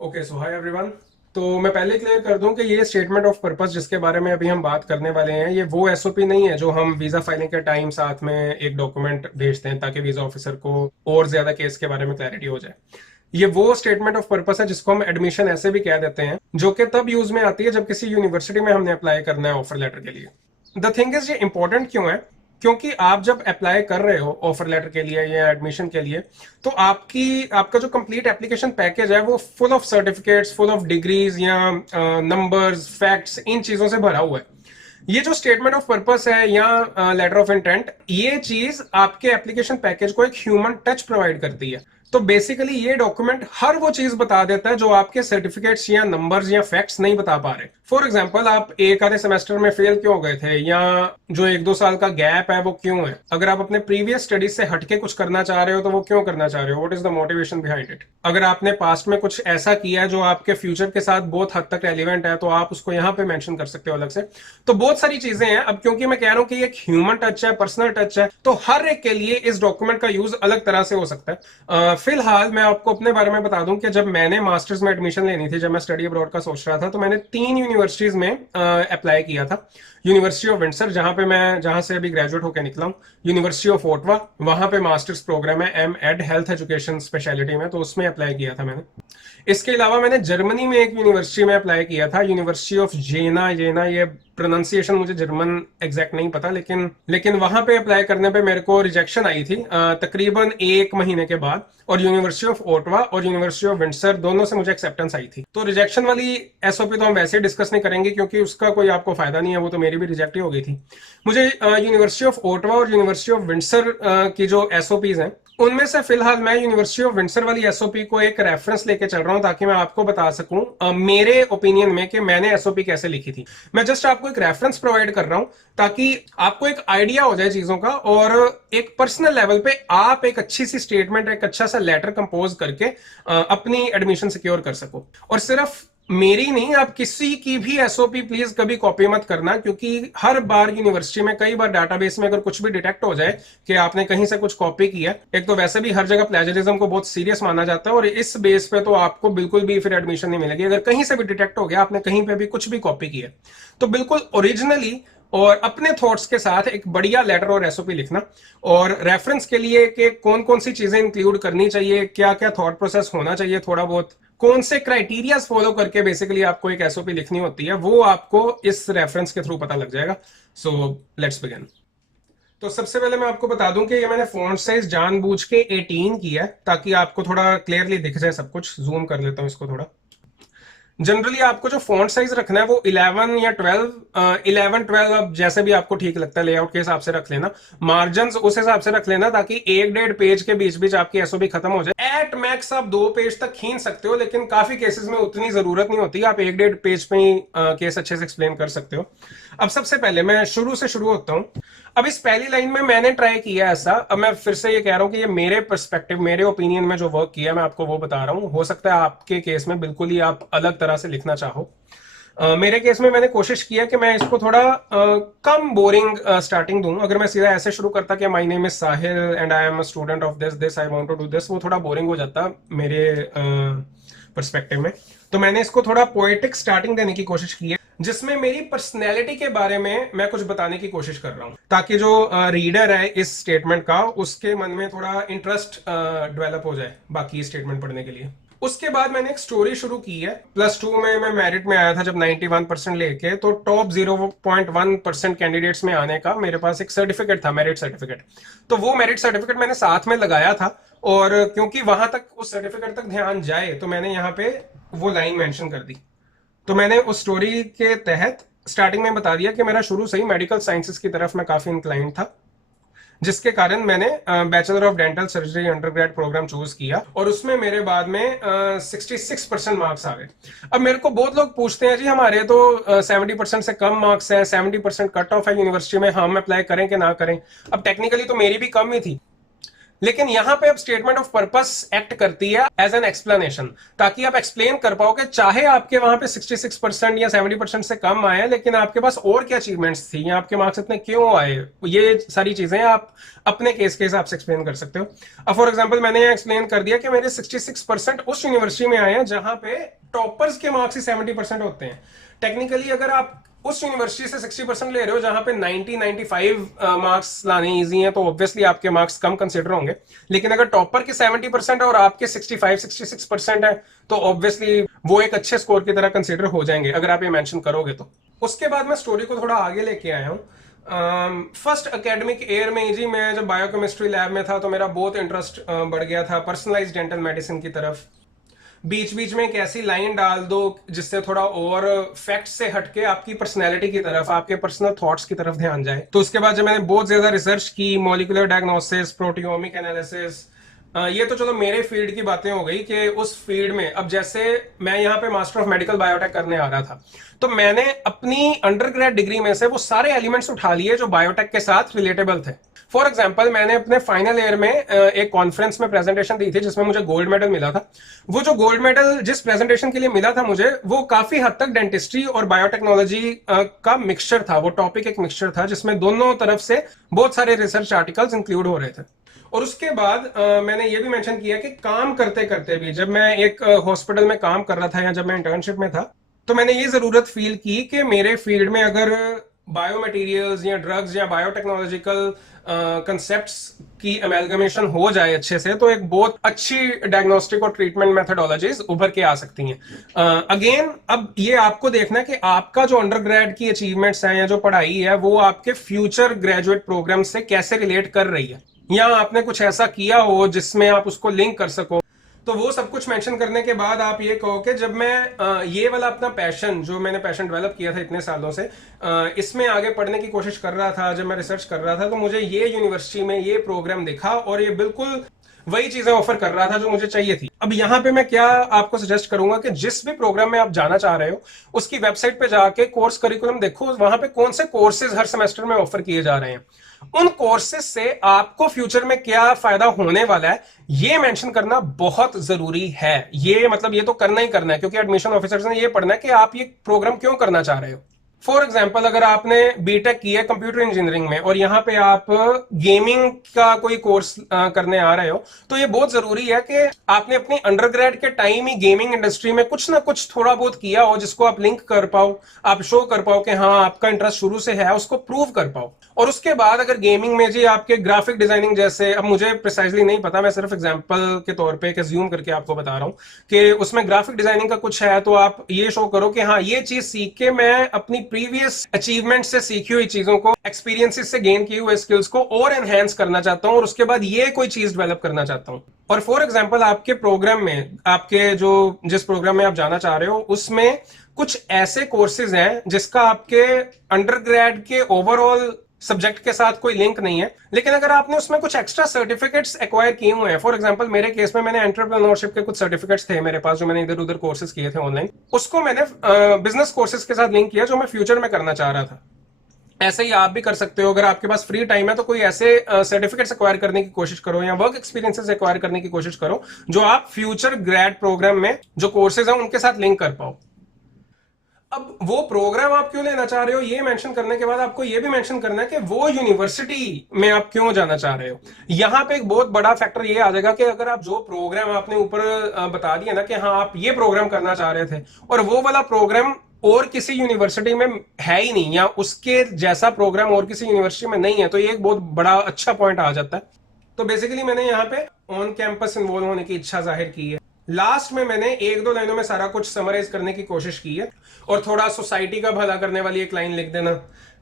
Okay so hi everyone. तो मैं पहले क्लियर कर दूं कि ये स्टेटमेंट ऑफ पर्पस जिसके बारे में अभी हम बात करने वाले हैं, ये वो एसओपी नहीं है जो हम वीजा फाइलिंग के टाइम साथ में एक डॉक्यूमेंट भेजते हैं ताकि वीजा ऑफिसर को और ज्यादा केस के बारे में क्लैरिटी हो जाए। ये वो स्टेटमेंट ऑफ पर्पस है जिसको हम एडमिशन ऐसे भी कह देते हैं, जो कि तब यूज में आती है जब किसी यूनिवर्सिटी में हमने अप्लाई करना है ऑफर लेटर के लिए। द थिंग इज, ये इंपॉर्टेंट क्यों है? क्योंकि आप जब अप्लाई कर रहे हो ऑफर लेटर के लिए या एडमिशन के लिए, तो आपका जो कंप्लीट एप्लीकेशन पैकेज है वो full of certificates, full of degrees या नंबर्स, फैक्ट्स, इन चीजों से भरा हुआ है। ये जो स्टेटमेंट ऑफ पर्पस है या लेटर ऑफ इंटेंट, ये चीज आपके एप्लीकेशन पैकेज को एक ह्यूमन टच प्रोवाइड करती है। तो बेसिकली ये डॉक्यूमेंट हर वो चीज बता देता है जो आपके सर्टिफिकेट्स या नंबर्स या फैक्ट्स नहीं बता पा रहे। फॉर एग्जाम्पल, आप एक आधे सेमेस्टर में फेल क्यों हो गए थे, या जो 1-2 साल का गैप है वो क्यों है, अगर आप अपने प्रीवियस स्टडीज से हटके कुछ करना चाह रहे हो तो वो क्यों करना चाह रहे हो, what is the motivation behind it. अगर आपने पास्ट में कुछ ऐसा किया है जो आपके फ्यूचर के साथ बहुत हद तक रेलिवेंट है तो आप उसको यहाँ पे मेंशन कर सकते हो अलग से। तो बहुत सारी चीजें हैं। अब क्योंकि मैं कह रहा हूं कि एक ह्यूमन टच है, पर्सनल टच है, तो हर एक के लिए इस डॉक्यूमेंट का यूज अलग तरह से हो सकता है। फिलहाल मैं आपको अपने बारे में बता दूं कि जब मैंने मास्टर्स में एडमिशन लेनी थी, जब मैं स्टडी अब्रॉड का सोच रहा था, तो मैंने 3 यूनिवर्सिटीज में अप्लाई किया था। यूनिवर्सिटी ऑफ विंडसर, जहां से अभी ग्रेजुएट होकर निकला हूं। यूनिवर्सिटी ऑफ ओटवा, वहां पे मास्टर्स प्रोग्राम है M Ed health education speciality में, तो उसमें अप्लाई किया था मैंने। इसके अलावा मैंने जर्मनी में एक यूनिवर्सिटी में अप्लाई किया था, यूनिवर्सिटी ऑफ जेना। जेना, ये प्रोनाउंसिएशन मुझे जर्मन एग्जैक्ट नहीं पता, लेकिन वहां पे अप्लाई करने पे मेरे को रिजेक्शन आई थी तकरीबन 1 महीने के बाद। और यूनिवर्सिटी ऑफ ओटवा और यूनिवर्सिटी ऑफ विंडसर, दोनों से मुझे एक्सेप्टेंस आई थी। तो रिजेक्शन वाली एसओपी तो हम वैसे डिस्कस नहीं करेंगे क्योंकि उसका कोई आपको फायदा नहीं है, वो तो मेरी भी रिजेक्ट ही हो गई थी। मुझे यूनिवर्सिटी ऑफ ओटवा और यूनिवर्सिटी ऑफ विंडसर की जो एसओपीज हैं, उनमें से फिलहाल मैं यूनिवर्सिटी ऑफ विंडसर वाली एसओपी को एक रेफरेंस लेके चल रहा हूं ताकि मैं आपको बता सकूं मेरे ओपिनियन में कि मैंने एसओपी कैसे लिखी थी। मैं जस्ट आपको एक रेफरेंस प्रोवाइड कर रहा हूं ताकि आपको एक आइडिया हो जाए चीजों का, और एक पर्सनल लेवल पे आप एक अच्छी सी स्टेटमेंट, एक अच्छा सा लेटर कंपोज करके अपनी एडमिशन सिक्योर कर सको। और सिर्फ मेरी नहीं, आप किसी की भी एसओपी प्लीज कभी कॉपी मत करना, क्योंकि हर बार यूनिवर्सिटी में कई बार डाटाबेस में अगर कुछ भी डिटेक्ट हो जाए कि आपने कहीं से कुछ कॉपी किया, एक तो वैसे भी हर जगह प्लेजरिज्म को बहुत सीरियस माना जाता है, और इस बेस पे तो आपको बिल्कुल भी फिर एडमिशन नहीं मिलेगी। अगर कहीं से भी डिटेक्ट हो गया आपने कहीं पे भी कुछ भी कॉपी किया, तो बिल्कुल ओरिजिनली और अपने थॉट्स के साथ एक बढ़िया लेटर और एसओपी लिखना। और रेफरेंस के लिए कि कौन कौन सी चीजें इंक्लूड करनी चाहिए, क्या क्या थॉट प्रोसेस होना चाहिए, थोड़ा बहुत कौन से क्राइटेरियाज फॉलो करके बेसिकली आपको एक एसओपी लिखनी होती है, वो आपको इस रेफरेंस के थ्रू पता लग जाएगा। So let's begin. तो सबसे पहले मैं आपको बता दूं कि ये मैंने फॉन्ट साइज जानबूझ के 18 किया है ताकि आपको थोड़ा क्लियरली दिख जाए सब कुछ। जूम कर लेता हूं इसको थोड़ा। जनरली आपको जो फॉन्ट साइज रखना है वो 11 या 12, 11-12, अब जैसे भी आपको ठीक लगता है लेआउट के हिसाब से रख लेना। मार्जिन उस हिसाब से रख लेना ताकि 1-1.5 पेज के बीच बीच आपकी एसओपी खत्म हो जाए। एट मैक्स आप 2 पेज तक खींच सकते हो, लेकिन काफी केसेस में उतनी जरूरत नहीं होती, आप 1-1.5 पेज पे ही केस अच्छे से एक्सप्लेन कर सकते हो। अब सबसे पहले मैं शुरू से शुरू होता हूं। अब इस पहली लाइन में मैंने ट्राई किया ऐसा, अब मैं फिर से ये कह रहा हूं कि ये मेरे पर्सपेक्टिव, मेरे ओपिनियन में जो वर्क किया मैं आपको वो बता रहा हूं। हो सकता है आपके केस में बिल्कुल ही आप अलग तरह से लिखना चाहो। मेरे केस में मैंने कोशिश किया कि मैं इसको थोड़ा कम बोरिंग स्टार्टिंग दूं। अगर मैं सीधा ऐसे शुरू करता कि my name is Sahil and I am a student of this this I want to do this, वो थोड़ा बोरिंग हो जाता मेरे पर्सपेक्टिव में। तो मैंने इसको थोड़ा पोएटिक स्टार्टिंग देने की कोशिश की है, जिसमें मेरी पर्सनैलिटी के बारे में मैं कुछ बताने की कोशिश कर रहा हूं ताकि जो रीडर है इस स्टेटमेंट का, उसके मन में थोड़ा इंटरेस्ट डेवलप हो जाए बाकी स्टेटमेंट पढ़ने के लिए। उसके बाद मैंने एक स्टोरी शुरू की है। +2 में मैं मेरिट में आया था जब 91% लेके, तो टॉप 0.1% कैंडिडेट्स में आने का मेरे पास एक सर्टिफिकेट था, मेरिट सर्टिफिकेट। तो वो मेरिट सर्टिफिकेट मैंने साथ में लगाया था, और क्योंकि वहां तक उस सर्टिफिकेट तक ध्यान जाए तो मैंने यहाँ पे वो लाइन मेंशन कर दी। तो मैंने उस स्टोरी के तहत स्टार्टिंग में बता दिया कि मेरा शुरू से ही मेडिकल साइंसेस की तरफ मैं काफी इंक्लाइंड था, जिसके कारण मैंने bachelor of dental surgery undergrad programme choose किया, और उसमें मेरे बाद में 66% मार्क्स आ गए। अब मेरे को बहुत लोग पूछते हैं, जी हमारे तो 70% से कम मार्क्स है, 70% कट ऑफ है यूनिवर्सिटी में, हम अप्लाई करें कि ना करें। अब टेक्निकली तो मेरी भी कम ही थी, लेकिन यहां पे अब स्टेटमेंट ऑफ पर्पस एक्ट करती है एज एन एक्सप्लेनेशन, ताकि आप एक्सप्लेन कर पाओ कि चाहे आपके वहां पे 66% या 70% से कम आए, लेकिन आपके पास और क्या अचीवमेंट्स थी या आपके मार्क्स इतने क्यों आए। ये सारी चीजें आप अपने केस के हिसाब से एक्सप्लेन कर सकते हो। अब फॉर एग्जाम्पल मैंने यहां एक्सप्लेन कर दिया कि मेरे 66% उस यूनिवर्सिटी में आए हैं जहां पे टॉपर्स के मार्क्स ही 70% होते हैं। टेक्निकली अगर आप उस यूनिवर्सिटी से 60% ले रहे हो जहां पे 90-95 मार्क्स लाने इजी हैं, तो ऑब्वियसली आपके मार्क्स कम कंसिडर होंगे। लेकिन अगर टॉपर के 70% और आपके 65-66% है, तो ऑब्वियसली वो एक अच्छे स्कोर की तरह कंसिडर हो जाएंगे अगर आप ये मेंशन करोगे तो। उसके बाद मैं स्टोरी को थोड़ा आगे लेके आया हूँ। फर्स्ट एकेडमिक ईयर में जी मैं जब बायोकेमिस्ट्री लैब में था तो मेरा बहुत इंटरेस्ट बढ़ गया था पर्सनलाइज्ड डेंटल मेडिसिन की तरफ। बीच बीच में एक ऐसी लाइन डाल दो जिससे थोड़ा और फैक्ट से हटके आपकी पर्सनैलिटी की तरफ, आपके पर्सनल थॉट्स की तरफ ध्यान जाए। तो उसके बाद जब मैंने बहुत ज्यादा रिसर्च की, मॉलिक्यूलर डायग्नोसिस, प्रोटियोमिक एनालिसिस, ये तो चलो मेरे फील्ड की बातें हो गई कि उस फील्ड में अब जैसे मैं यहाँ पे मास्टर ऑफ मेडिकल बायोटेक करने आ रहा था, तो मैंने अपनी अंडरग्रेड डिग्री में से वो सारे एलिमेंट्स उठा लिए जो बायोटेक के साथ रिलेटेबल थे। फॉर एग्जाम्पल मैंने अपने फाइनल ईयर में एक कॉन्फ्रेंस में प्रेजेंटेशन दी थी जिसमें मुझे गोल्ड मेडल मिला था। वो जो गोल्ड मेडल जिस प्रेजेंटेशन के लिए मिला था मुझे, वो काफी हद तक डेंटिस्ट्री और बायोटेक्नोलॉजी का मिक्सचर था। वो टॉपिक एक मिक्सचर था जिसमें दोनों तरफ से बहुत सारे रिसर्च आर्टिकल्स इंक्लूड हो रहे थे। और उसके बाद मैंने ये भी मेंशन किया कि काम करते करते भी, जब मैं एक हॉस्पिटल में काम कर रहा था या जब मैं इंटर्नशिप में था, तो मैंने ये जरूरत फील की कि मेरे फील्ड में अगर बायोमटेरियल्स या ड्रग्स या बायोटेक्नोलॉजिकल कंसेप्ट्स की अमेलगमेशन हो जाए अच्छे से, तो एक बहुत अच्छी डायग्नोस्टिक और ट्रीटमेंट मेथडोलॉजीज उभर के आ सकती हैं। अगेन अब ये आपको देखना है कि आपका जो अंडरग्रेड की अचीवमेंट्स हैं या जो पढ़ाई है वो आपके फ्यूचर ग्रेजुएट प्रोग्राम से कैसे रिलेट कर रही है, या आपने कुछ ऐसा किया हो जिसमें आप उसको लिंक कर सको। तो वो सब कुछ मेंशन करने के बाद आप ये कहो कि जब मैं ये वाला अपना पैशन, जो मैंने पैशन डेवलप किया था इतने सालों से, इसमें आगे पढ़ने की कोशिश कर रहा था, जब मैं रिसर्च कर रहा था, तो मुझे ये यूनिवर्सिटी में ये प्रोग्राम दिखा और ये बिल्कुल वही चीजें ऑफर कर रहा था जो मुझे चाहिए थी। अब यहाँ पे मैं क्या आपको सजेस्ट करूंगा कि जिस भी प्रोग्राम में आप जाना चाह रहे हो उसकी वेबसाइट पे जाके कोर्स करिकुलम देखो, वहां पे कौन से कोर्सेज हर सेमेस्टर में ऑफर किए जा रहे हैं, उन कोर्सेज से आपको फ्यूचर में क्या फायदा होने वाला है ये मेंशन करना बहुत जरूरी है। ये मतलब ये तो करना ही करना है, क्योंकि एडमिशन ऑफिसर्स ने ये पढ़ना है कि आप ये प्रोग्राम क्यों करना चाह रहे हो। फॉर एग्जाम्पल अगर आपने बीटेक की है कंप्यूटर इंजीनियरिंग में और यहाँ पे आप गेमिंग का कोई कोर्स करने आ रहे हो, तो ये बहुत जरूरी है कि आपने अपनी अंडरग्रेड के टाइम ही गेमिंग इंडस्ट्री में कुछ ना कुछ थोड़ा बहुत किया हो जिसको आप लिंक कर पाओ, आप शो कर पाओ कि हाँ आपका इंटरेस्ट शुरू से है, उसको प्रूव कर पाओ। और उसके बाद अगर गेमिंग में जी आपके ग्राफिक डिजाइनिंग जैसे, अब मुझे प्रिसाइजली नहीं पता, मैं सिर्फ एग्जांपल के तौर पे एक अज्यूम करके आपको बता रहा हूं कि उसमें ग्राफिक डिजाइनिंग का कुछ है, तो आप ये शो करो कि हाँ ये चीज सीख के मैं अपनी प्रीवियस अचीवमेंट से सीखी हुई चीजों को, एक्सपीरियंसेस से गेन किए हुए स्किल्स को और एनहेंस करना चाहता हूं और उसके बाद ये कोई चीज डेवलप करना चाहता हूं। और फॉर एग्जाम्पल आपके प्रोग्राम में, आपके जो जिस प्रोग्राम में आप जाना चाह रहे हो उसमें कुछ ऐसे कोर्सेज हैं जिसका आपके अंडरग्रेड के ओवरऑल सब्जेक्ट के साथ कोई लिंक नहीं है, लेकिन अगर आपने उसमें कुछ एक्स्ट्रा सर्टिफिकेट्स एक्वायर किए हुए हैं, फॉर एग्जांपल मेरे केस में मैंने एंटरप्रेन्योरशिप के कुछ सर्टिफिकेट्स थे मेरे पास जो मैंने इधर उधर कोर्सेज किए थे ऑनलाइन, उसको मैंने बिजनेस कोर्सेज के साथ लिंक किया जो मैं फ्यूचर में करना चाह रहा था। ऐसे ही आप भी कर सकते हो, अगर आपके पास फ्री टाइम है तो कोई ऐसे सर्टिफिकेट्स एक्वायर करने की कोशिश करो या वर्क एक्सपीरियंसेस एक्वायर करने की कोशिश करो जो आप फ्यूचर ग्रेड प्रोग्राम में जो कोर्सेज हैं उनके साथ लिंक कर पाओ। अब वो प्रोग्राम आप क्यों लेना चाह रहे हो ये मेंशन करने के बाद आपको ये भी मेंशन करना है कि वो यूनिवर्सिटी में आप क्यों जाना चाह रहे हो। यहां पे एक बहुत बड़ा फैक्टर ये आ जाएगा कि अगर आप जो प्रोग्राम आपने ऊपर बता दिया ना कि हाँ आप ये प्रोग्राम करना चाह रहे थे और वो वाला प्रोग्राम और किसी यूनिवर्सिटी में है ही नहीं या उसके जैसा प्रोग्राम और किसी यूनिवर्सिटी में नहीं है, तो ये एक बहुत बड़ा अच्छा पॉइंट आ जाता है। तो बेसिकली मैंने यहाँ पे ऑन कैंपस इन्वॉल्व होने की इच्छा जाहिर की है। लास्ट में मैंने एक दो लाइनों में सारा कुछ समराइज करने की कोशिश की है और थोड़ा सोसाइटी का भला करने वाली एक लाइन लिख देना,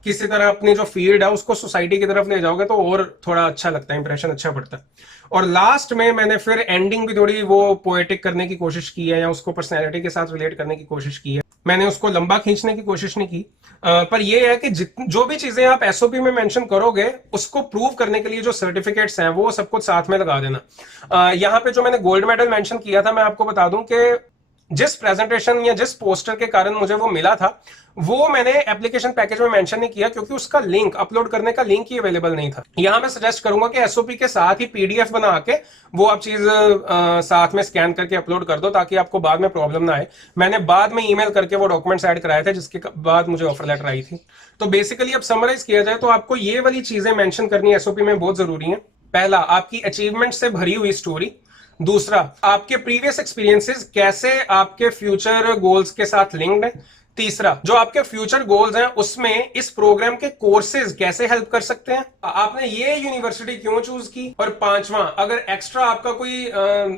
किसी तरह अपनी जो फील्ड है उसको सोसाइटी की तरफ ले जाओगे तो और थोड़ा अच्छा लगता है, इंप्रेशन अच्छा पड़ता है। और लास्ट में मैंने फिर एंडिंग भी थोड़ी वो पोएटिक करने की कोशिश की है या उसको पर्सनैलिटी के साथ रिलेट करने की कोशिश की है। मैंने उसको लंबा खींचने की कोशिश नहीं की, पर यह है कि जो भी चीजें आप एसओपी में मेंशन करोगे उसको प्रूव करने के लिए जो सर्टिफिकेट्स हैं वो सब कुछ साथ में लगा देना। यहाँ पे जो मैंने गोल्ड मेडल मेंशन किया था, मैं आपको बता दूं कि जिस प्रेजेंटेशन या जिस पोस्टर के कारण मुझे वो मिला था वो मैंने एप्लीकेशन पैकेज में मेंशन नहीं किया, क्योंकि उसका लिंक, अपलोड करने का लिंक ही अवेलेबल नहीं था। यहां मैं सजेस्ट करूंगा कि एसओपी के साथ ही पीडीएफ बना के वो आप चीज साथ में स्कैन करके अपलोड कर दो, ताकि आपको बाद में प्रॉब्लम ना आए। मैंने बाद में ईमेल करके वो डॉक्यूमेंट्स ऐड कराए थे, जिसके बाद मुझे ऑफर लेटर आई थी। तो बेसिकली अब समराइज किया जाए तो आपको ये वाली चीजें मेंशन करनी एसओपी में बहुत जरूरी है। पहला, आपकी अचीवमेंट से भरी हुई स्टोरी। दूसरा, आपके प्रीवियस एक्सपीरियंसेस कैसे आपके फ्यूचर गोल्स के साथ लिंक्ड है। तीसरा, जो आपके फ्यूचर गोल्स हैं उसमें इस प्रोग्राम के कोर्सेज कैसे हेल्प कर सकते हैं, आपने ये यूनिवर्सिटी क्यों चूज की। और पांचवा, अगर एक्स्ट्रा आपका कोई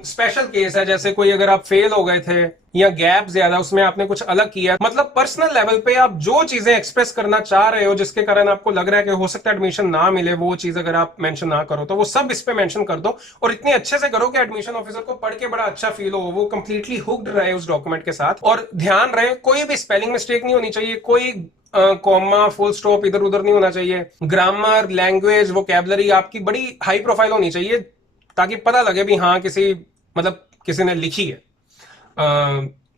स्पेशल केस है, जैसे कोई अगर आप फेल हो गए थे या गैप ज्यादा, उसमें आपने कुछ अलग किया, मतलब पर्सनल लेवल पे आप जो चीजें एक्सप्रेस करना चाह रहे हो जिसके कारण आपको लग रहा है कि हो सकता है एडमिशन ना मिले, वो चीज अगर आप मेंशन ना करो तो वो सब इस पे मेंशन कर दो। और इतने अच्छे से करो कि एडमिशन ऑफिसर को पढ़ के बड़ा अच्छा फील हो, वो कंप्लीटली हुक्ड रहे उस डॉक्यूमेंट के साथ। और ध्यान रहे कोई भी स्पेलिंग मिस्टेक नहीं होनी चाहिए, कोई कॉमा फुल स्टॉप इधर उधर नहीं होना चाहिए। ग्रामर, लैंग्वेज, वोकैबुलरी आपकी बड़ी हाई प्रोफाइल होनी चाहिए, ताकि पता लगे भी हाँ किसी, मतलब किसी ने लिखी है।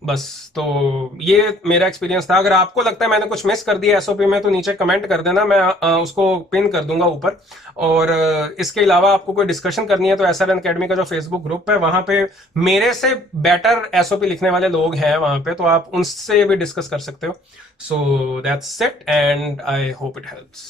बस, तो ये मेरा एक्सपीरियंस था। अगर आपको लगता है मैंने कुछ मिस कर दिया एसओपी में तो नीचे कमेंट कर देना, मैं उसको पिन कर दूंगा ऊपर। और इसके अलावा आपको कोई डिस्कशन करनी है तो एसआरएन अकेडमी का जो फेसबुक ग्रुप है वहां पे मेरे से बेटर एसओपी लिखने वाले लोग हैं वहां पे, तो आप उनसे भी डिस्कस कर सकते हो। So that's it and I hope it helps.